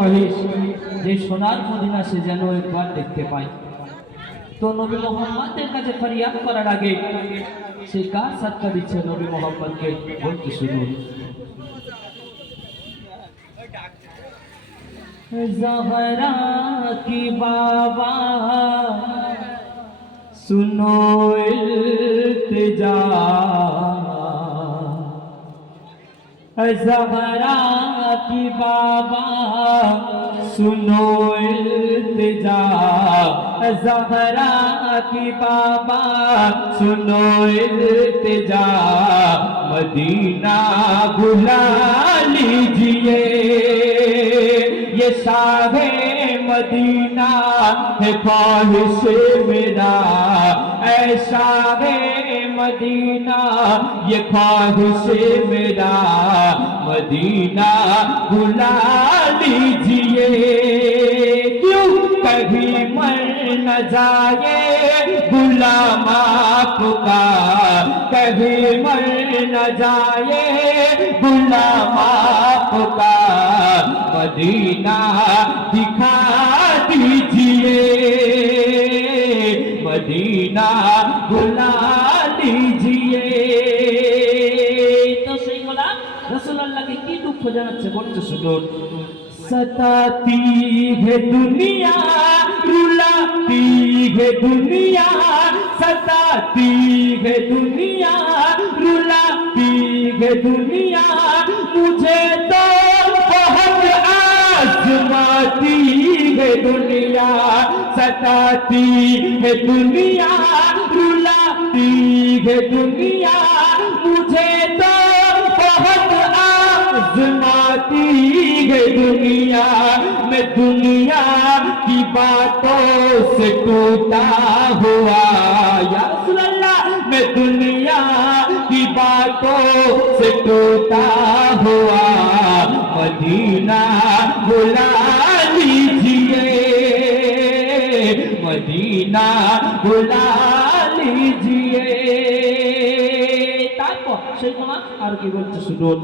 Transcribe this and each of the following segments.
খহিস যে সোনার মদিনা সে যেন একবার দেখতে পায়। তো নবী মোহাম্মদের কাছে ফরিয়াদ করার আগে সে কার সাদকা দিচ্ছে নবী মোহাম্মদকে বলতে শুনুন। ज़हरा की बाबा सुनो इल्तिजा, ज़हरा की बाबा सुनो इल्तिजा, ज़हरा की बाबा सुनो इल्तिजा, मदीना बुला लीजिए, ये शाहे मदीना है ख्वाहिश मेरा, ऐसा है मदीना ये ख्वाहिश मेरा, मदीना बुला लीजिए। क्यों कभी मर न जाए गुलाम आपका, कभी मर न जाए गुलाम आपका, मदीना दिखा दीजिए, मदीना बुला लीजिए। तो सही बोला रसूलुल्लाह के की दुख জানাচ্ছে বলতে শুনুন। सताती है दुनिया रुलाती है दुनिया, सताती है दुनिया रुलाती है दुनिया, मुझे तो बहुत आज़माती है दुनिया, सताती है दुनिया रुलाती है दुनिया, मुझे तो बहुत आज़माती है दुनिया, मैं दुनिया की बातों से टूटा हुआ, या रसूल अल्लाह मैं दुनिया की बातों से टूटा हुआ, मदीना बुला लीजिए, मदीना बुला लीजिए। तारপর সেই কোনা আর কি বলতে শুনুন।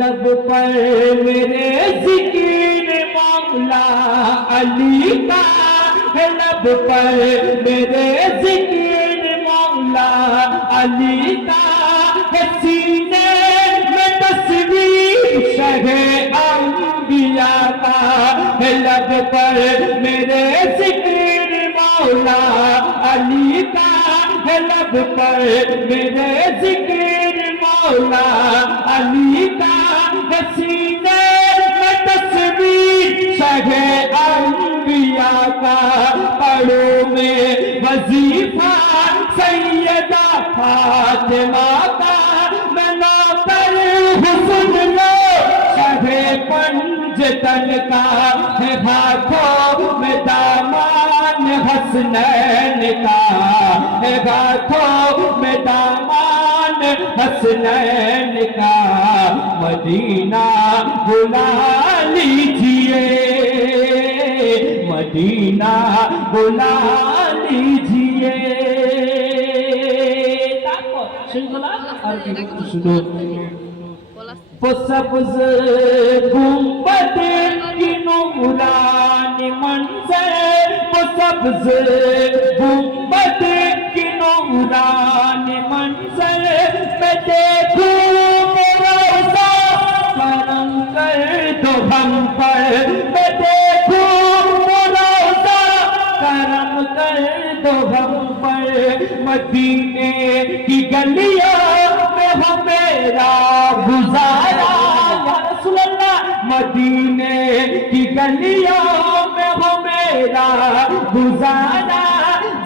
लब पर मेरे जिक्र मौला अली का, लब पर मेरे जिक्र मौला अली का, सीने में तस्वीर शहे अंबिया का, लब पर मेरे जिक्र मौला अली का, लब पर मेरे जिक्र मौला अली का, सीने में तस्वीर शहे अंबिया का, पढ़ो में वजीफा सैयदा फातिमा का, मैं नौकर हुस्न लो शहे पंजतन का, है हाथों में दामान हसनैन का, है हाथों में दामान हसनैन का, मदीना बुला लीजिए, मदीना बुला लीजिए। तारপর শৃঙ্খলা আর কি বলতে শুনুন। सब्ज़ गुंबद की नूरानी मंज़र, सब्ज़ गुंबद की नूरानी मंज़र, मैं देखूं रोज़ा करम कर दो हम पर, मैं देखूं रोज़ा करम कर दो हम पर, मदीने की गलियों में हो मेरा गुजारा, या रसूल अल्लाह मदीने की गलियों में हो मेरा गुजारा,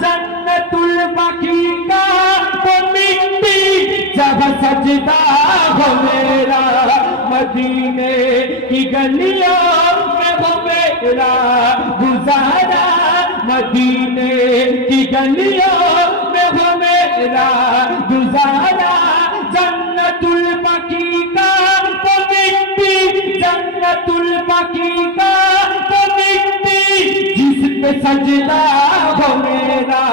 जन्नतुल बाकी का वो मिट्टी जब सजदा हो मेरा, मदीने की गलियों में हो मेरा गुजारा, मदीने की गलियों में हो मेरा गुजारा, जन्नतुल बाकी का वो मिट्टी, जन्नतुल बाकी का वो मिट्टी जिस पे सजदा हो मेरा,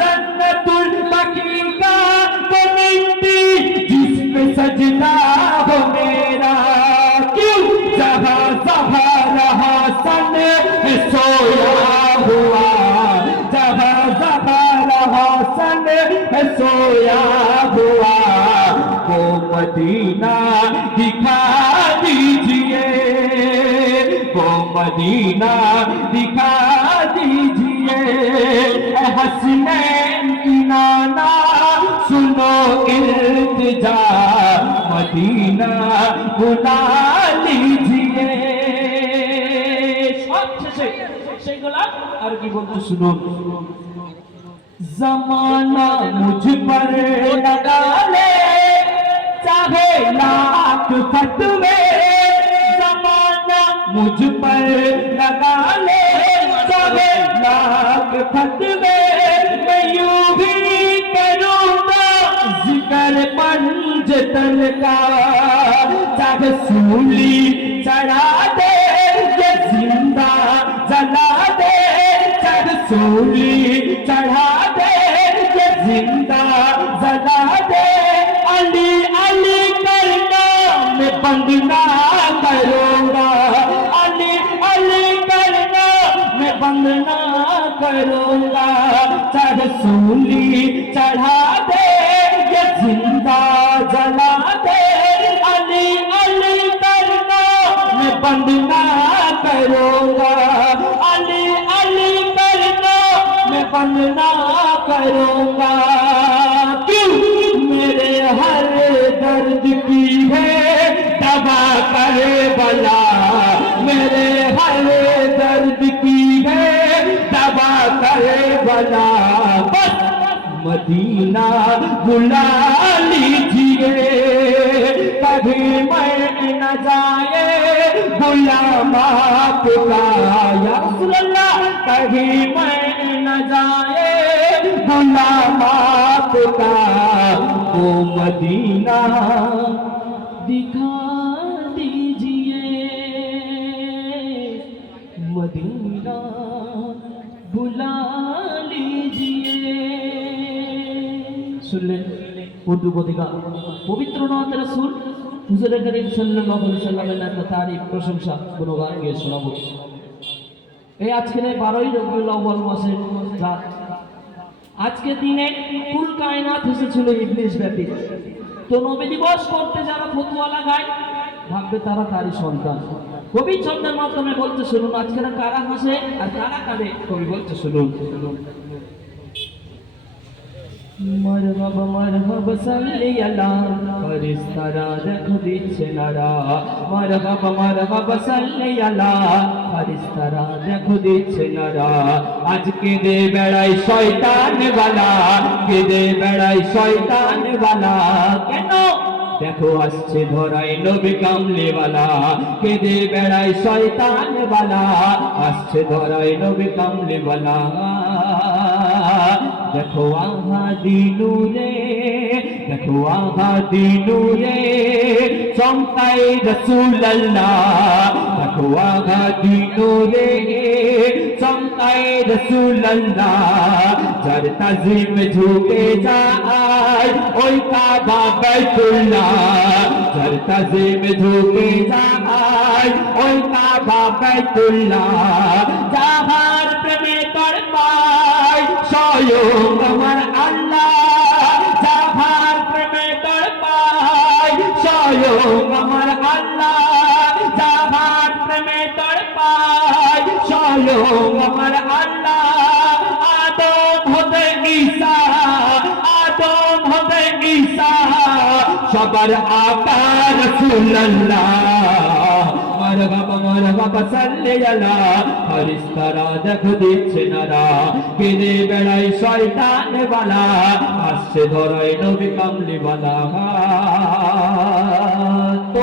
जन्नतुल बाकी का वो मिट्टी जिस पे सजदा हो मेरा, क्यों जहाँ सहा रहा सोया हुआ वो मदीना दिखा दीजिए, वो मदीना दिखा दीजिए। हसनैन की नाना सुनो इल्तिजा, मदीना बुला लीजिए। সবশেষে সেগুলা আর কি বলতে শুনুন। जमाना मुझ पर लगा ले चाहे लाख फतवे, जमाना मुझ पर लगा ले चाहे लाख फतवे। मैं यूं भी करूँगा जिक्र पंजतन का, चाहे सूली चढ़ा दे ये जिंदा जला दे, चाहे सूली चढ़ा दे ये जिंदा जला दे। अली अली करना मैं बंद ना करूँगा, अली अली करना मैं बंद ना करूँगा। चाहे सूली चढ़ा दे ये जिंदा जला दे। अली अली करना मैं बंद ना करूँगा, अली अली करना मैं बंद ना करूँगा। क्यों मेरे हर दर्द की है दवा करे भला, मेरे हर दर्द की है दवा करे भला। बस मदीना बुला लीजिए, कभी मैं न जाए गुलाम आपका या रसूल अल्लाह, कभी मैं न जाए गुलाम आपका। वो मदीना दिखा दीजिए, मदीना बुला लीजिए। শুনলেন উর্দু কবিতা পবিত্র নাথ রাসূল হুজুর করিম সাল্লাল্লাহু আলাইহি সাল্লামের নামে তারিফ প্রশংসা গুণগান গিয়ে শোনাবো। এই আজকের 12ই রবিউল আউয়াল মাসের রাত, আজকে দিনে কুল কায়নাত এসেছিল ইবলিস ব্যতীত। তো নবী দিবস করতে যারা ফতোয়া লাগায় ভাববে তারা তারই সন্তান। কবি ছন্দের মাধ্যমে বলতে শুনুন আজকে কারা হাসে আর কারা কাঁদে, কবি বলতে শুনুন। मरहबा मरहबा सल्ली अला फरिश्ता देखो दिচ্ছে নারা, मरहबा मरहबा सल्ली अला फरिश्ता देखो দিচ্ছে নারা। আজকে দে বেড়াই শয়তান वाला, কে দে বেড়াই শয়তান वाला। কেন দেখো আসছে ধরাই নবী কামলিওয়ালা, কে দে বেড়াই শয়তান वाला, আসছে ধরাই নবী কামলিওয়ালা। देखो आहा दीनू रे, देखो आहा दीनू रे चमकाए रसूल अल्लाह। देखो आहा दीनू रे चमकाए रसूल अल्लाह। जर ताजीम झुके जाए ओई काबा बैतुल्लाह, जर ताजीम झुके जाए ओई काबा बैतुल्लाह। जाहार प्रेमे तड़पाए স্বয়ং আমার আল্লাহ, যাহার প্রেমে তড়পায় স্বয়ং আমার আল্লাহ, যাহার প্রেমে তড়পায় স্বয়ং আমার আল্লাহ। আদম হতে ঈসা, আদম হতে ঈসা সবার আকা রাসূলুল্লাহ। मरहबा मरहबा सल्ली अला फरिश्ता देखो দিচ্ছে নারা, কে দে বেড়াই শয়তান वाला, আসছে ধরাই নবী কামলিওয়ালা। তো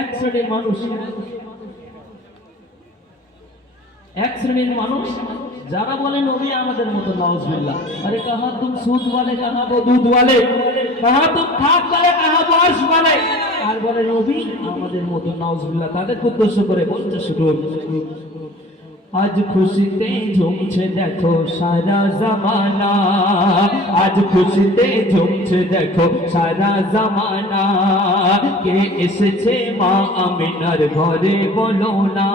এক শ্রেণীর মানুষ যারা বলে নবী আমাদের মতো, নাউজুবিল্লাহ। আরে কাহা তুম সুদ वाले, কাহা वो दूध वाले, কাহা তুম খাক वाले, কাহা বর্ষ वाले, আর বলে নবী আমাদের মতো, নাউজুবিল্লাহ। তাদের উদ্দেশ্য করে বলতে শুরু আজ খুশিতে ঝুমছে দেখো সারা জামানা, আজ খুশিতে ঝুমছে দেখো সারা জামানা। কে এসেছে মা আমিনার ঘরে বলো না,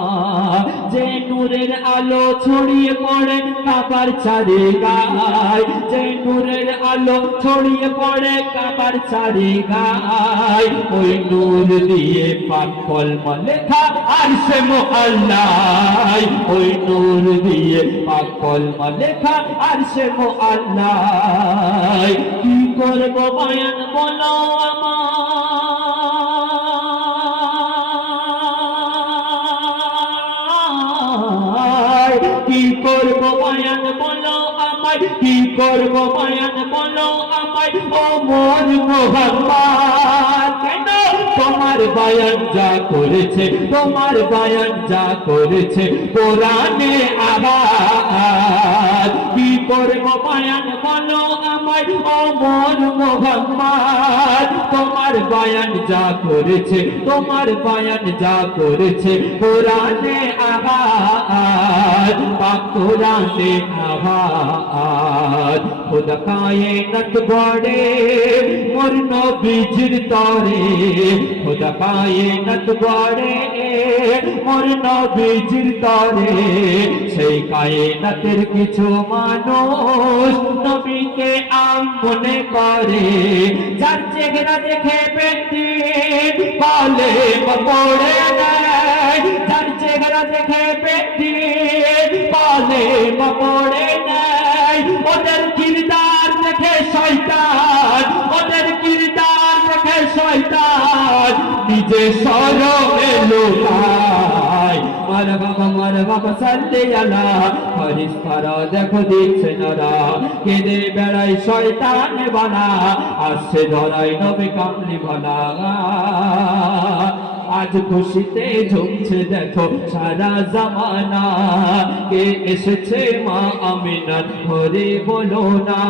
যে নূরের আলো ছড়িয়ে পড়ে কাবার চারিগায়, যে নূরের আলো ছড়িয়ে পড়ে কাবার চারিগায়। ওই নূর দিয়ে পাক কলমা লেখা আরশে মুআল্লায়, ওই নূর দিয়ে পাক কলমা লেখা আরশে মুআল্লায়। কি করব বয়ান বলো আমায়, কি করব বয়ান বলো আমায়, কি করব বয়ান বলো আমায়। ও মোর মোহাম্মদ কেন তোমার বয়ান যা করেছে, তোমার বয়ান যা করেছে কোরআনে আবাদ। কি করব বয়ান বলো আমায় ও মোর মোহাম্মদ, তোমার বয়ান যা করেছে, তোমার বয়ান যা করেছে কোরআনে আবাদ, পাক কোরআনে আবাদ। খুদা কায়নাত গড়ে মোর নবীজির তরে, খুদা কায়নাত গড়ে মোর নবীজির তরে। সেই কায়নাতের কিছু মানুষ নবীকে আম মনে করে, যার চেহারা দেখে ব্যক্তি বলে পড়ে দেয়, যার চেহারা দেখে ব্যক্তি বলে পড়ে দেয়। ওদের কিরদার দেখে শয়তান, ওদের কিরদার দেখে শয়তান নিজে শরমে লুকায়। মারহাবা সাল্লি আলা, ফেরেশতারা দেখো দিচ্ছে নারা, কেঁদে বেড়ায় শয়তান বানা, আসছে ধরাই নবী কামলি ভালা। আজ খুশিতে ঝুমছে দেখো সারা জামানা, কে এসেছে মা আমিনার ঘরে বলো না,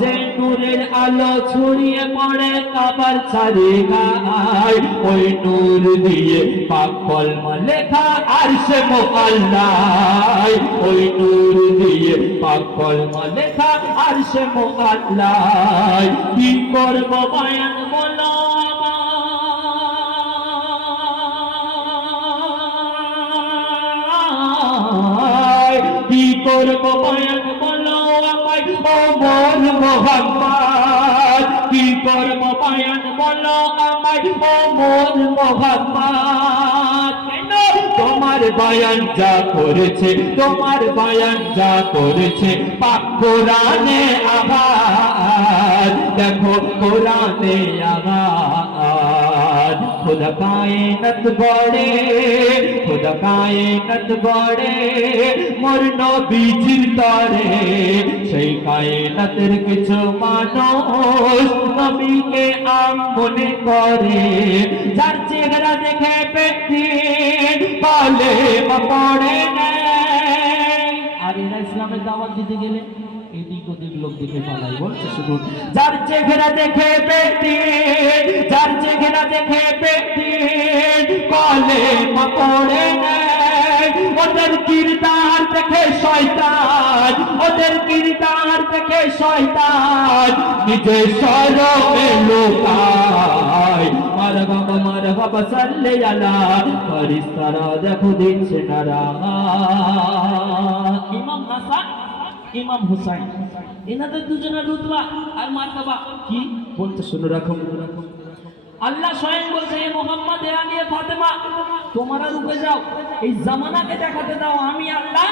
যে নূরের আলো ছড়িয়ে পড়ে কাবার চারিগায়। ওই নূর দিয়ে পাক কলমা লেখা আরশে মুআল্লায়, ওই নূর দিয়ে পাক কলমা লেখা আরশে মুআল্লায়। কি করব বয়ান বলো কি করব বয়ান বলো আমায় ও মোর মোহাম্মদ, কি করব বয়ান বলো আমায় ও মোর মোহাম্মদ। কেন তোমার বয়ান যা করেছে, তোমার বয়ান যা করেছে পাক কোরআনে আবাদ, দেখো কোরআনে আবাদ। খুদা কায়নাত গড়ে, খুদা কায়নাত গড়ে মোর নবীজির তরে। সেই কায়নাতের কিছু মানুষ নবীকে আম মনে করে, যার চেহারা দেখে ব্যক্তি বলে পড়ে নেয়। আর এরা ইসলামের দাওয়াত দিতে গেলে এদিক ওদিক লোক দেখে পালাই বলছে শুধু। যার চেহারা দেখে ব্যক্তি, যার চেহারা দেখে ব্যক্তি বলে পড়ে নেয়। ওদের কিরদার দেখে শয়তান, ওদের কিরদার দেখে শয়তান নিজে শরমে লুকায়। মারহাবা সাল্লি আলা, ফেরেশতারা দেখো দিচ্ছে নারা। ইমাম হাসান, ইমাম হুসাইন, এনাদের দুজনের রুতবা আর মারতাবা কি বলতে শুনে রাখো। আল্লাহ স্বয়ং বলছে হে মুহাম্মদ এ আলী ফাতেমা তোমরা রুকে যাও, এই জামানাকে দেখাতে দাও আমি আল্লাহ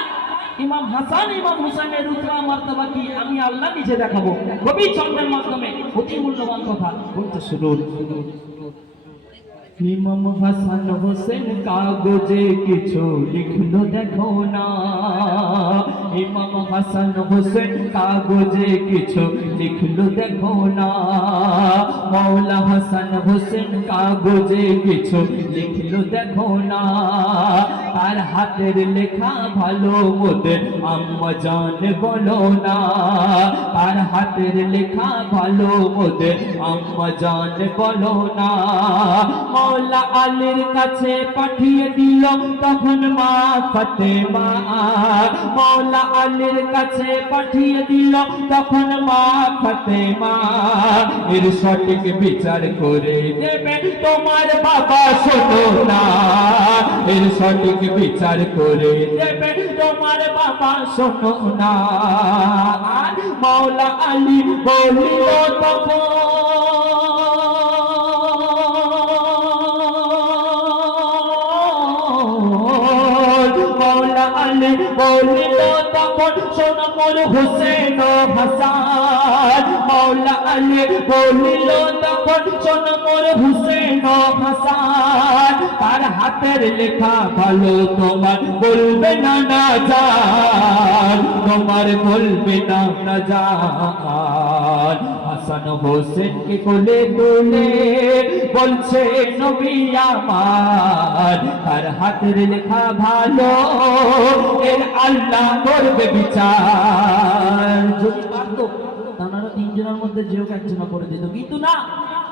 ইমাম হাসান ইমাম হুসাইনের রুতবা মারতাবা কি আমি আল্লাহ নিজে দেখাবো কবি চন্দ্রের মাধ্যমে। অতি মূল্যবান কথা বলতে শুনুন। ইমাম হাসান হোসেন কাগজে কিছু লিখলো দেখো না, ইমাম হাসান হোসেন কাগজে কিছু লিখলো দেখো না। মৌলা হাসান হোসেন কাগজে কিছু লিখলো দেখো না। তার হাতের লেখা ভালো মোদের আম্মা জান বলো না, তার হাতের লেখা ভালো মোদের আম্মা জান বলো না। মৌলা আলীর কাছে পাঠিয়ে দিল তখন মা ফাতেমা, মৌলা আলীর কাছে পাঠিয়ে দিল তখন মা ফাতেমা। এর সঠিক বিচার করে দেবে তোমার বাবা শোনো না, এর সঠিক বিচার করে দেবে তোমার বাবা শোনো না। মৌলা আলী বলিল তখন, মৌলা আলী বলিল তখন শোনো মোর হুসেন ও হাসান, মৌলা আলী বলিল তখন শোনো মোর হুসেন ও হাসান। তার হাতের লেখা ভালো তোমার বলবে না না জান, তোমার বলবে না না জান। হাসান হোসেনকে কোলে তুলে বলছে নবী আমার, তার হাতের লেখা ভালো এর আল্লাহ করবে বিচার। যদি পারতো তারা তিনজনের মধ্যে যে একজন করে দিত, কিন্তু না,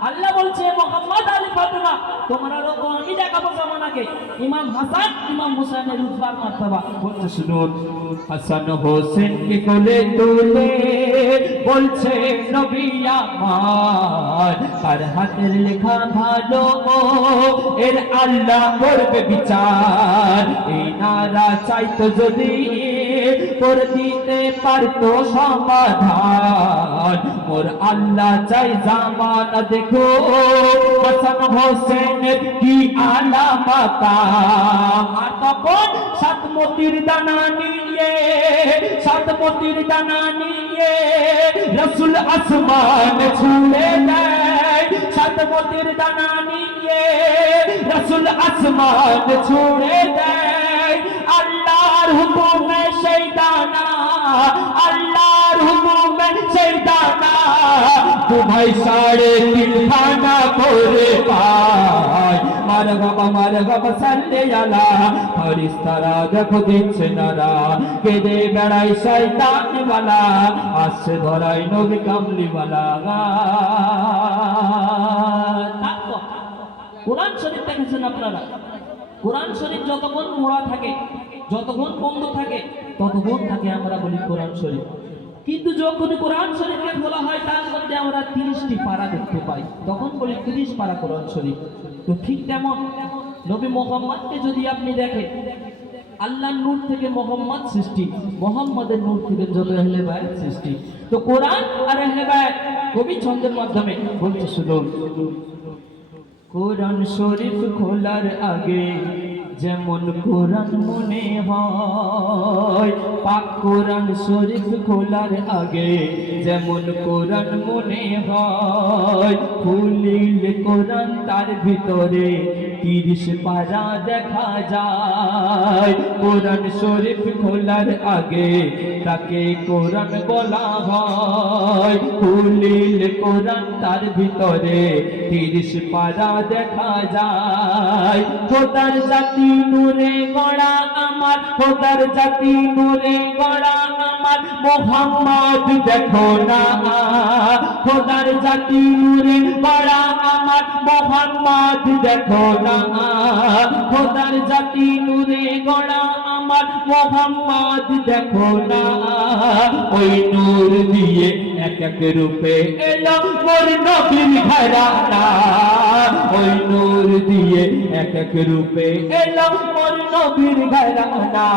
আল্লাহ বলছে মোহাম্মদ আলী ফাতেমা তোমার রকম আমি দেখাবো জামানাকে। ইমাম হাসান ইমাম হুসাইনের রুতবা মারতাবা বলছে শুনুন, হাসান হোসেনকে কোলে তুলে বলছে নবী আমার, তার হাতের লেখা ভালো এর আল্লাহ করবে বিচার। এই নারা চাইতো যদি করে দিতে পারতো সমাধান, মোর আল্লাহ চাই জামানা দেখো হাসান হোসেনের কি আলামত। আর তখন সাত মতির দানা নিয়ে, সাত মতির দানা নিয়ে রসুল আসমান ছুঁড়ে দেয়, সাত মতির দানা নিয়ে রসুল আসমান ছুঁড়ে দেয়। আল্লাহর হুকুমে সেই দানা, আল্লাহর হুকুমে সেই দানা ভাই 3.5 খানা করে পায়। মার বাবা সাল্লে আলা, ফেরেশতারা দেখো দিচ্ছে নারা, কেঁদে বেড়াই শয়তানওয়ালা, আসছে ধরাই নবী কামলিওয়ালা। কোরআন শরীফ দেখেছেন আপনারা, কোরআন শরীফ যতক্ষণ মোড়া থাকে, যতক্ষণ বন্ধ থাকে, ততক্ষণ থাকে আমরা বলি কোরআন শরীফ। কিন্তু যখন কোরআন শরীফকে বলা হয় তার মধ্যে আমরা 30টি পারা দেখতে পাই, তখন বলি 30 পারা কোরআন শরীফ। তো ঠিক তেমন নবী মুহাম্মদকে যদি আপনি দেখেন, আল্লাহর নূর থেকে মোহাম্মদ সৃষ্টি, মোহাম্মদের নূর থেকে যত আহলে বায়াত সৃষ্টি। তো কোরআন আর আহলে বায়াত কবি ছন্দের মাধ্যমে বলছে শুনুন, কোরআন শরীফ খোলার আগে যেমন কোরআন মনে হয়, পাক কোরআন শরীফ খোলার আগে যেমন কোরআন মনে হয়। খুলিলে কোরআন তার ভিতরে 30 পারা দেখা যায়। কোরআন শরীফ খোলার আগে তাকে কোরআন বলা হয়। খুলিলে কোরআন তার ভিতরে 30 পারা দেখা যায়। খোদার জাতি নূরে গড়া আমার, খোদার জাতি নূরে গড়া আমার মোহাম্মদ দেখো না। খোদার জাতি নূরে গড়া আমার মোহাম্মদ দেখো না। খোদার জাতি নূরে গড়া আমার মোহাম্মদ দেখো না। ওই নূর দিয়ে এক এক রূপে এলো মোর নবীর ঘরানা। ওই নূর দিয়ে এক এক রূপে এলো মোর নবীর ঘরানা।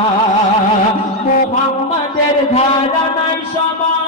মুহাম্মাদের ঘরানায় সবাই,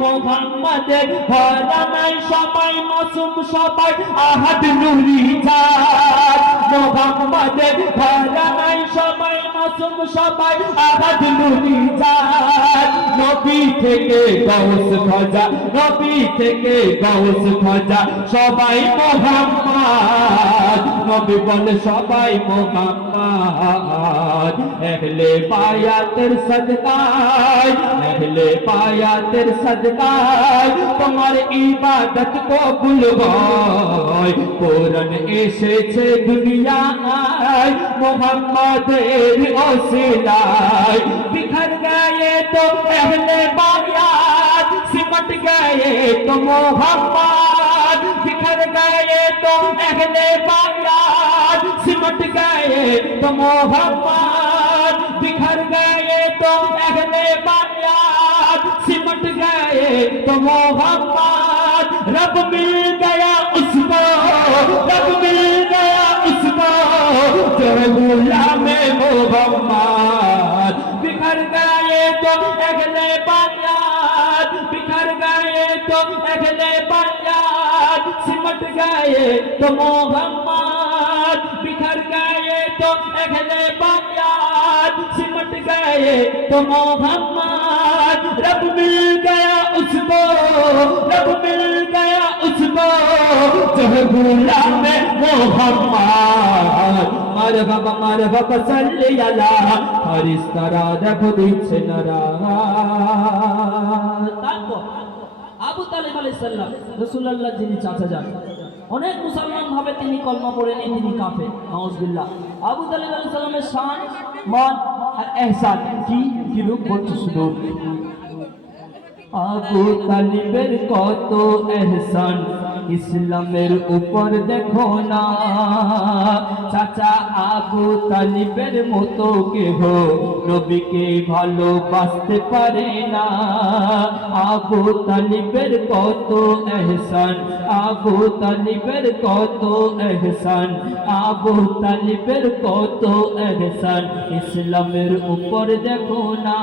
মুহাম্মাদের ঘরানায় সবাই মাসুম, সবাই আহাদ নূরি জাত। মুহাম্মাদের ঘরানায় সবাই মাসুম, সবাই আহাদ নূরি জাত। নবী থেকে গাউস খাজা, নবী থেকে গাউস খাজা, সবাই মুহাম্মদ। নবী বলে সবাই মুহাম্মদ। আহলে বায়াতের সদকায়, আহলে বায়াতের সদকায় তোমার ইবাদত কবুল হয় কোরআন এসেছে দুনিয়ায় মোহাম্মদের ওসিলায় बिखर गए तो अहले बायात सिमट गए तो मोहम्मद बिखर गए तो अहले बायात सिमट गए तो मोहम्मद बिखर गए तो अहले बायात सिमट गए तो मोहम्मद रब मिल गया उसको रब मिल गया उसको जो गुलाम मोहम्मद बिखर गए तो अगले बायात बिखर गए तो अगले बायात सिमट गए तो मोहम्मद बिखर गए तो अगले बायात सिमट गए तो मोहम्मद रब मिल गया उसको रब मिल गया उसको जो गुलाम मोहम्मद मरहबा सल्ली अला फरिश्तारा देखो दिচ্ছে নারা তারপর আবু তালেব আলাইহিস সালাম রাসূলুল্লাহ যিনি চাচা যান অনেক মুসলমান ভাবে তিনি কলমা পড়েনি তিনি কাফের নাউজুবিল্লাহ আবু তালেব আলাইহিস সালামের শান মান আর ইহসান কি রূপ বলছে শুনুন আবু তালেবের কত ইহসান ইসলামের উপর দেখো না চাচা আবু তালিবের মতো কেহ নবীকে ভালোবাসতে পারে না আবু তালিবের কত ইহসান আবু তালিবের কত ইহসান আবু তালিবের কত ইহসান ইসলামের উপর দেখো না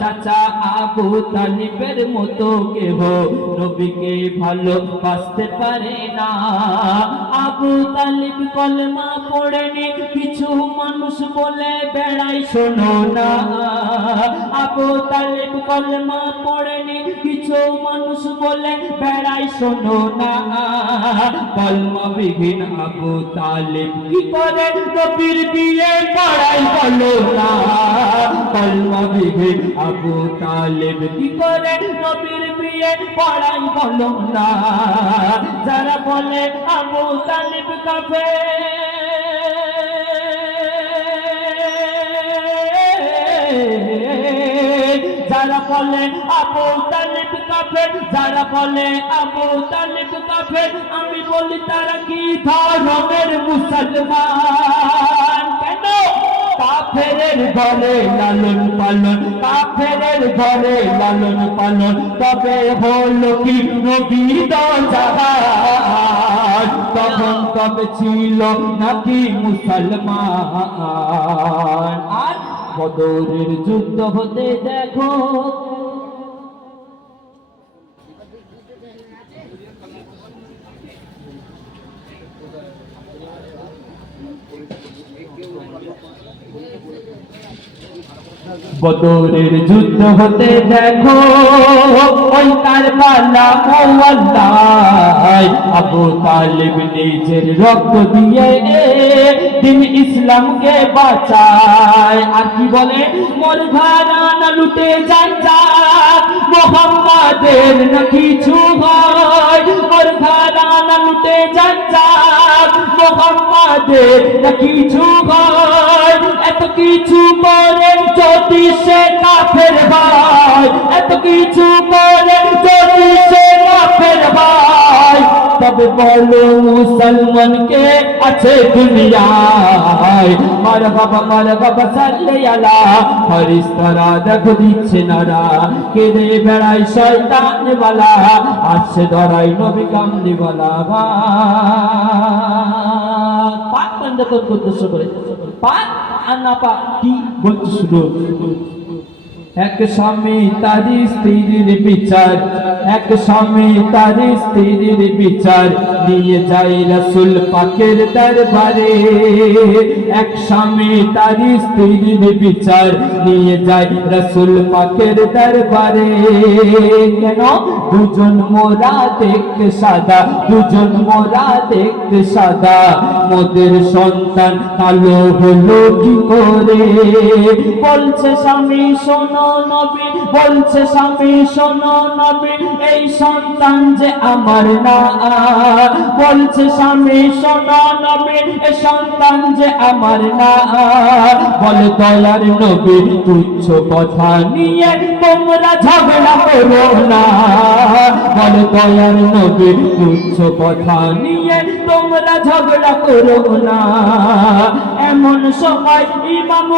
চাচা আবু তালিবের মতো কেহ নবীকে ভালোবাসতে পারে না আবু তালিব কলমা পড়েনি কিছু মানুষ বলে বেড়াই শোনো না আবু তালিব কলমা পড়েনি কিছু মানুষ বলে বেড়াই শোনো না কলমা বিহীন আবু তালিব কি করে নবীর বিয়ে পড়াই বলো না কলমা বিহীন আবু তালিব কি করে নবীর বিয়ে পড়াই বলো না যারা বলে আবু তালিব কাফের যারা বলে আবু তালিব কাফের যারা বলে আবু তালিব কাফের আমি বলি তারা কি ধর্মের মুসলমান কেন কাফেরের ঘরে লালন পালন কাফেরের ঘরে লালন পালন তবে হলো কি নবী জাহান তখন তবে ছিল নাকি মুসলমান আর বদরের যুদ্ধ হতে দেখো বদরের যুদ্ধ হতে দেখো ওই কারবালা মোয়াল্লায় আবু তালিব নিজের রক্ত দিয়ে দিন ইসলামকে বাঁচায় আর কি বলে মোর ঘরানা লুটে যায় যাক মোহাম্মদের না কিছু হয় মোর ঘরানা লুটে যায় যাক মোহাম্মদের না কিছু হয় এত কিছু করে যদি সে কাফের ভাই এত কিছু করে যদি সে কাফের ভাই তবে বলো মুসলমানকে আছে দুনিয়ায় মারহাবা সাল্লি আলা ফেরেশতারা দেখো দিচ্ছে নারা কেঁদে বেড়ায় শয়তান ওয়ালা আসছে ধরাই নবী কামলি ওয়ালা পাক বন্ধ উদ্দেশ্য করে পাক আর না পাক কি বলতে শুনো এক স্বামী তার স্ত্রীর বিচার এক স্বামী তার স্ত্রীর বিচার নিয়ে যায় রাসূল পাকের দরবারে এক স্বামী তার স্ত্রীর বিচার নিয়ে যায় রাসূল পাকের দরবারে কেন দুজন মোরা দেখতে সাদা, দুজন মোরা দেখতে সাদা, মোদের সন্তান কালো হলো কি করে? বলছে স্বামী শোনো নবী, বলছে স্বামী শোনো নবী, এই সন্তান যে আমার না। বলছে স্বামী শোনো নবী, এই সন্তান যে আমার না। বলে দয়ার নবী তুচ্ছ কথা নিয়ে তোমরা ঝগড়া করো না। বলে দয়ার নবী তুচ্ছ কথা নিয়ে তোমরা ঝগড়া করো না। এমন সময় ইমাম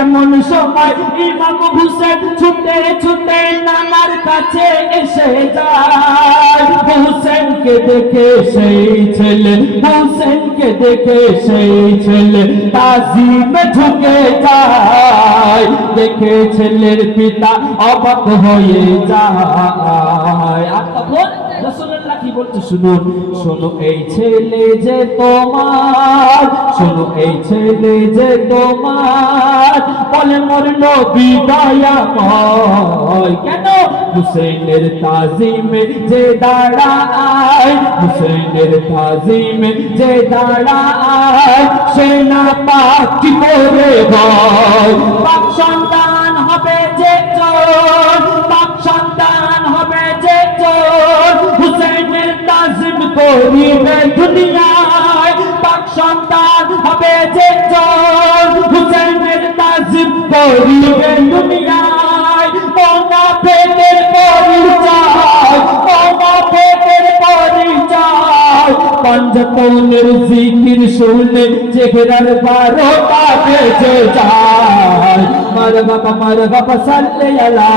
এমন সময় ইমাম হুসেন ছুটে ছুটে নানার কাছে এসে যায়। হুসেনকে দেখে সেই ছেলে, হুসেনকে দেখে সেই ছেলে তাজিমে ঝুঁকে যায়। দেখে ছেলের পিতা অবাক হয়ে যায়। আর তখন রাসূলুল্লাহ কি বলছে শুনুন, শোনো এই ছেলে যে তোমার, শোনো এই ছেলে যে তোমার, বলে মোর নবী দয়াময়। কেন? হুসেনের তাজিমে যে দাঁড়ায়, হুসেনের তাজিমে যে দাঁড়ায়, সে না পাক কি করে হয়? পাক সন্তান হবে যে জন, পাক সন্তান হবে যে জন, হুসেনের তাজিম করিবে দুনিয়ায়। পাক সন্তান হবে যে জন, হুসেনের তাজিম করিবে দুনিয়ায়। মুনাফিকের পরিচয়, মুনাফিকের পরিচয়, পঞ্জতনের জিকির শুনে চেহারার 12টা বেজে যায়। মার বাবা সাল্লে আলা,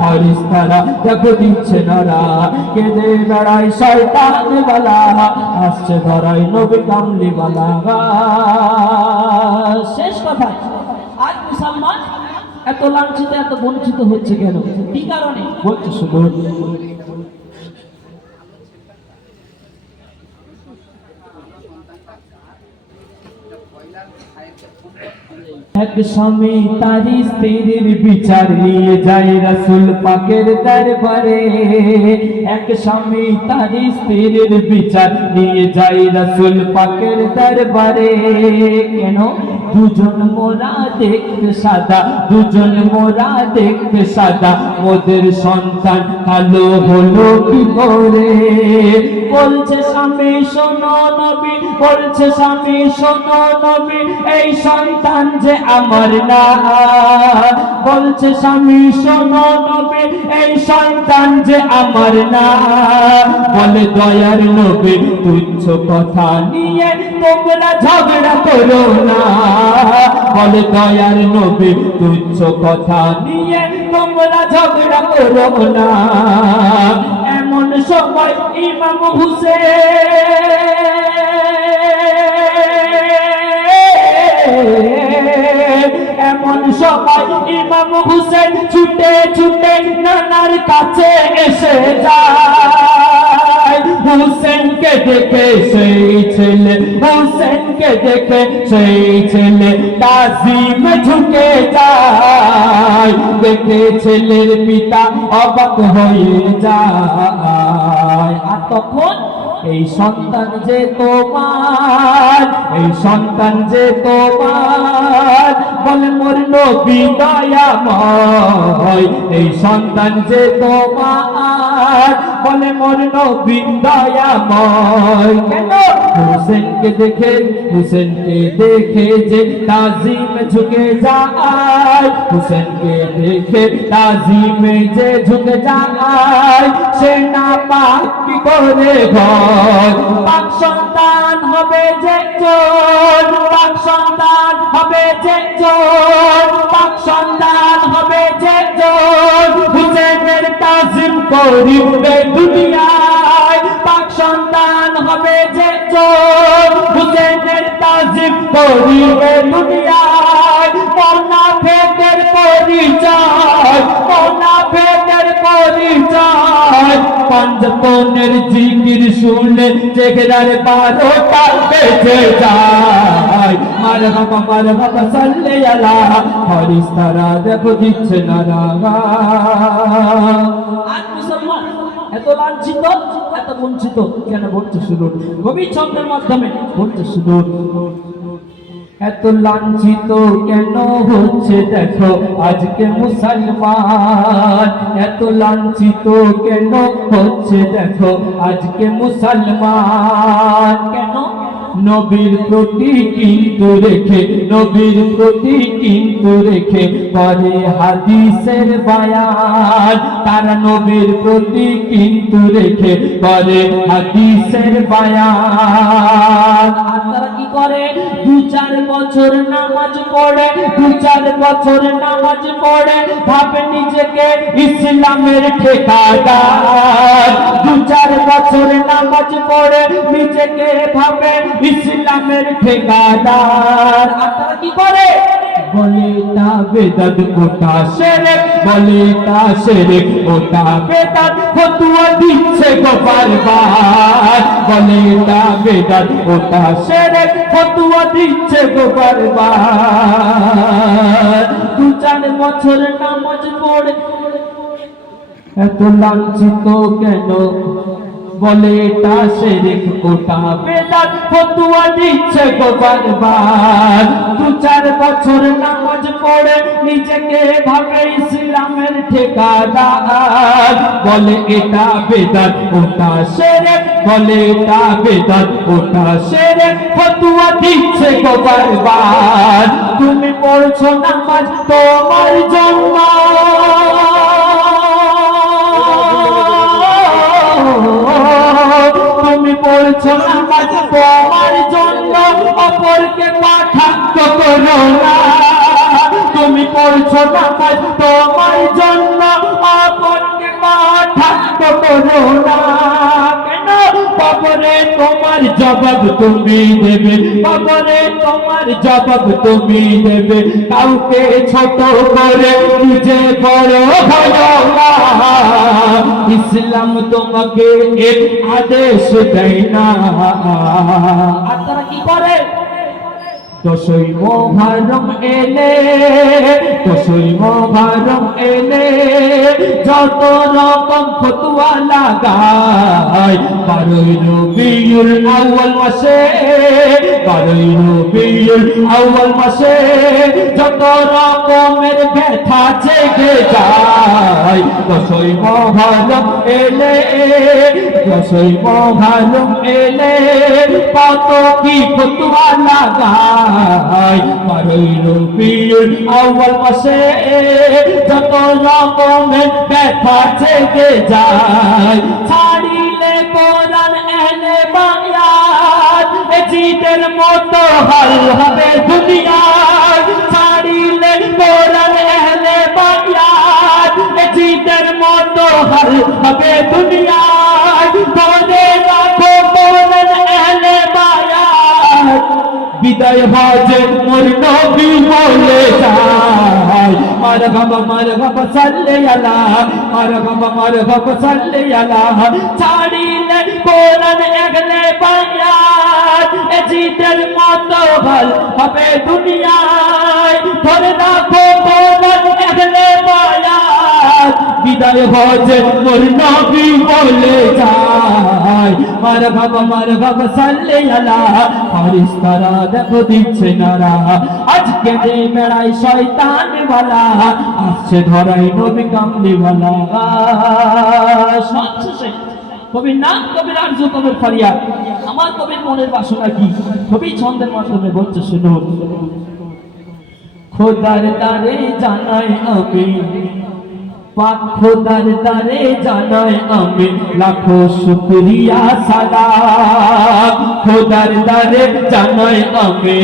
ফেরেশতারা দেখো দিচ্ছে নারা, কেঁদে বেড়ায় শয়তান বালা, আসছে ধরায় নবী কামলি বালা। শেষ কথা, আজ মুসলমান এত লাঞ্ছিত এত বঞ্চিত হচ্ছে কেন? কি কারণে? বলছে শুনুন, এক স্বামী তার স্ত্রীর বিচার নিয়ে যায় রাসূল পাকের দরবারে। এক স্বামী তার স্ত্রীর বিচার নিয়ে যায় রাসূল পাকের দরবারে। কেন? দুজন মোরা দেখতে সাদা, দুজন মোরা দেখতে সাদা, মোদের সন্তান কালো হলো কি করে? বলছে স্বামী শোনো নবী, বলছে স্বামী শোনো নবী, এই সন্তান যে আমার না। বলছে স্বামী শোনো নবী, এই সন্তান যে আমার না। বলে দয়ার নবী তুচ্ছ কথা নিয়ে তোমরা ঝগড়া করো না। বলে দয়ার নবী তুচ্ছ কথা নিয়ে তোমরা ঝগড়া করো না। এমন সময় ইমাম এমন সময় ইমাম হুসেন ছুটে ছুটে নানার কাছে এসে যায়। হুসেনকে দেখে সেই ছেলে, হুসেনকে দেখে সেই ছেলে তাজিমে ঝুঁকে যায়। দেখে ছেলের পিতা অবাক হয়ে যায়। আর তখন এই সন্তান যে তোমার, এই সন্তান যে তোমার, বলে মোর নবী দয়াময়। এই সন্তান যে তোমার, বলে মোর নবী দয়াময়। কেন? হুসেনকে দেখে, হুসেনকে দেখে যে তাজিমে ঝুঁকে যায়, হুসেনকে দেখে তাজিমে যে ঝুঁকে যায়, সে না পাক কি করে হয়? পাক সন্তান হবে যে জন, পাক সন্তান হবে যে জন, পাক সন্তান হবে যে জন, হুসেনের তাজিম করিবে দুনিয়ায়। পাক সন্তান হবে যে জন, হুসেনের তাজিম করিবে দুনিয়ায়। মুনাফিকের পরিচয়, মুনাফিকের পরিচয়, পঞ্জতনের জিকির শুনে চেহারার 12টা বেজে যায়। মারহাবা সাল্লি আলা ফেরেশতারা দেখো দিচ্ছে নারা। আর মুসলমান এত লাঞ্ছিত, এত বঞ্চিত কেন বলছে শুনুন, কবি ছন্দের মাধ্যমে বলছে শুনুন। এত লাঞ্ছিত কেন হচ্ছে দেখো আজকে মুসলমান, এত লাঞ্ছিত কেন হচ্ছে দেখো আজকে মুসলমান। কেন? নবীর প্রতি কিন্তু রেখে, নবীর প্রতি কিন্তু রেখে করে হাদিসের বয়ান, তারা নবীর প্রতি কিন্তু রেখে করে হাদিসের বয়ান। আর তারা কি করে? 2-4 বছর নামাজ পড়ে, 2-4 বছর নামাজ পড়ে ভাবে নিজেকে ইসলামের ঠিকাদার। 2-4 বছর নামাজ পড়ে নিজেকে ভাবে ইসলামের ঠিকাদার। আর তারা কি করে? বলে তা বেদাত ওটা শিরক, বলে তা শিরক ওটা বেদাত, ফতোয়া দিচ্ছে গো বারবার। বলে তা বেদাত ওটা শিরক, ফতোয়া দিচ্ছে গো বারবার। 2-4 বছর নামাজ পড়ে এত লাঞ্ছিত কেন? বলে এটা শিরক ওটা বেদাত, ফতোয়া দিচ্ছে গো বারবার। 2-4 বছর নামাজ পড়ে নিজেকে ভাবে ইসলামের ঠিকাদার। বলে এটা বেদাত ওটা শিরক, বলে এটা বেদাত ওটা শিরক, ফতোয়া দিচ্ছে গো বারবার। তুমি পড়ছো নামাজ তোমার জন্য, তুমি পড়ছো নামাজ তোমার জন্য, অপরকে পাঠান্ত করো না। তুমি পড়ছো নামাজ তোমার জন্য, অপরকে পাঠান্ত করো না। কেন? কবরে তোমার জবাব তুমি দেবে, কবরে তোমার জবাব তুমি দেবে। কাউকে ছোট করে নিজে বড় হলো না। ইসলাম তোমাকে এক আদেশ দেয় না। আর তারা কি করে? 10ই মুহররম এলে, 10ই মুহররম এলে যত রকম ফতোয়া লাগায়। 12ই রবিউল আউয়াল মাসে, 12ই রবিউল আউয়াল মাসে যত রকমের ব্যথা জেগে যায়। 10ই মুহররম এলে, 10ই মুহররম এলে কত কি ফতোয়া লাগায়। 12ই রবিউল আউয়াল মাসে যত রকমের ব্যথা জেগে যায়। ছাড়িলে কোরআন এলে বায়াত, জিদের মতো হাল হবে দুনিয়ায়। ছাড়িলে কোরআন এলে বায়াত, জিদের মতো হাল হবে দুনিয়ায়। ধরে রাখো কোরআন এলে বায়াত, বিদায় হজে মোর নবী বলে যায়। মারহাবা সাল্লি আলা, মারহাবা সাল্লি আলা। ছাড়িলে কোরআন এগলে বায়াত, জিদের মতো হাল হবে দুনিয়ায়। ধরে রাখো কোরআন এগলে বায়াত, বিদায় হজে মোর নবী বলে যায়। মারহাবা সাল্লি আলা ফেরেশতারা দেখো দিচ্ছে নারা। আজকে যে বেড়াই শয়তান ওয়ালা, আসছে ধরাই নবী কামলি ওয়ালা। সবশেষে কবির নাম, কবির আরজু, কবির ফরিয়াদ, আমার কবির মনের বাসনা কি কবি ছন্দের মাধ্যমে বলছে শুনুন। খোদার দারে জানাই আমি, পাক খোদার দারে জানাই আমি লাখো শুকরিয়া সালাম। খোদার দারে জানাই আমি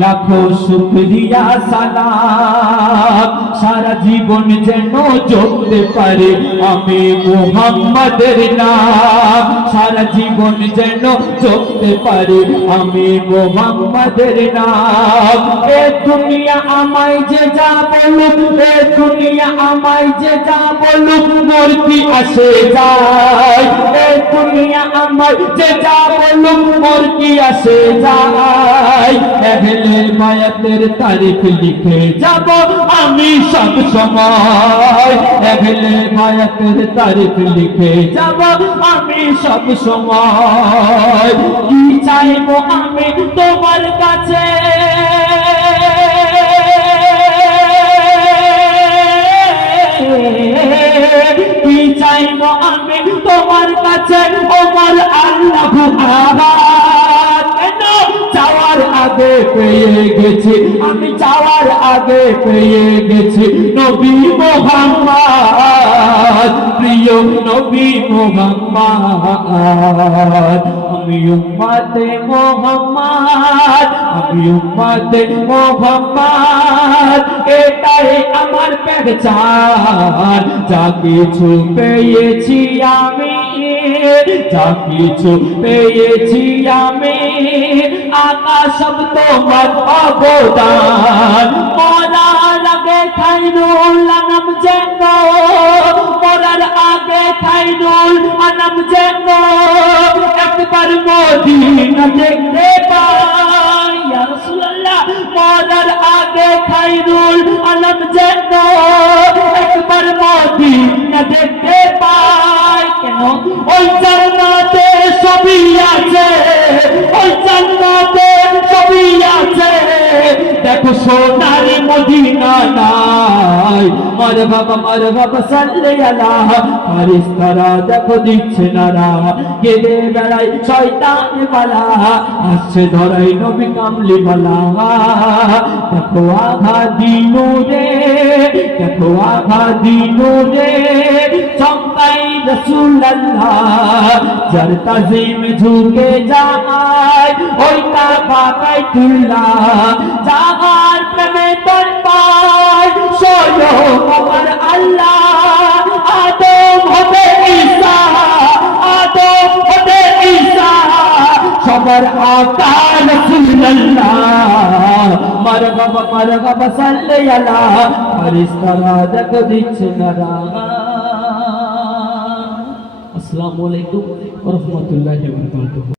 লাখো শুকরিয়া সালাম সারা জীবন যেন জপতে পারি আমি মুহাম্মাদের নাম সারা জীবন যেন জপতে পারি আমি মুহাম্মাদের নাম এ দুনিয়া আমায় যে যা বলুক এ দুনিয়া আমায় যে যা বলুক মোর কি আসে যায় এ দুনিয়া আমায় যে যা বলুক মোর কি আসে যায় আহলে বায়াতের তারিখ লিখে যাব আমি সব সময় আহলে বায়াতের তারিখ লিখে যাব আমি সব সময় কি চাইবো আমি তোমার কাছে কি চাইবো আমি তোমার কাছে ওমর আল্লাহ কেন চাওয়ার আগে পেয়ে গেছি আমি চাওয়ার আগে পেয়ে গেছি নবী মুহাম্মদ প্রিয় নবী মুহাম্মদ আমি উম্মতে মুহাম্মদ আমি উম্মতে মুহাম্মদ এটাই আমার পেহচান যা কিছু পেয়েছি আমি যা কিছু পেয়েছি আমি আকাশ সব তোমার অবদান মরার আগে খাইরুল আনাম যেন মরার আগে খাইরুল আনাম যেন একবার মদিনা দেখতে পাই ইয়া রাসূলুল্লাহ মরার আগে খাইরুল আনাম যেন একবার মদিনা দেখতে পাই কেন ওই জান্নাতে সবই আছে ওই জান্নাতে সবই আছে দেখো সোনার মদিনা নাই মারহাবা সাল্লি আলা ফারিস্তারা দেখো দিচ্ছে নারা কেঁদে বেড়াই শয়তান মালা আসছে ধরাই নবী কামলি মালা দেখো আঘা দিনু রে দেখো আঘা দিনু রে চমকাই রাসূলুল্লাহ যার তাজিম ঝুঁকে যায় ওই কাবা বাইতুল্লাহ জাগার প্রেমে তোর পায় স্বয়ং আমার আল্লাহ আদম হবে ঈসা আদম হবে ঈসা সবার আকা রাসূলুল্লাহ মারহাবা সাল্লি আলা ফারিস্তারা দেখো দিচ্ছে নারা আসসালামু আলাইকুম ওয়া রাহমাতুল্লাহি ওয়া বারাকাতুহু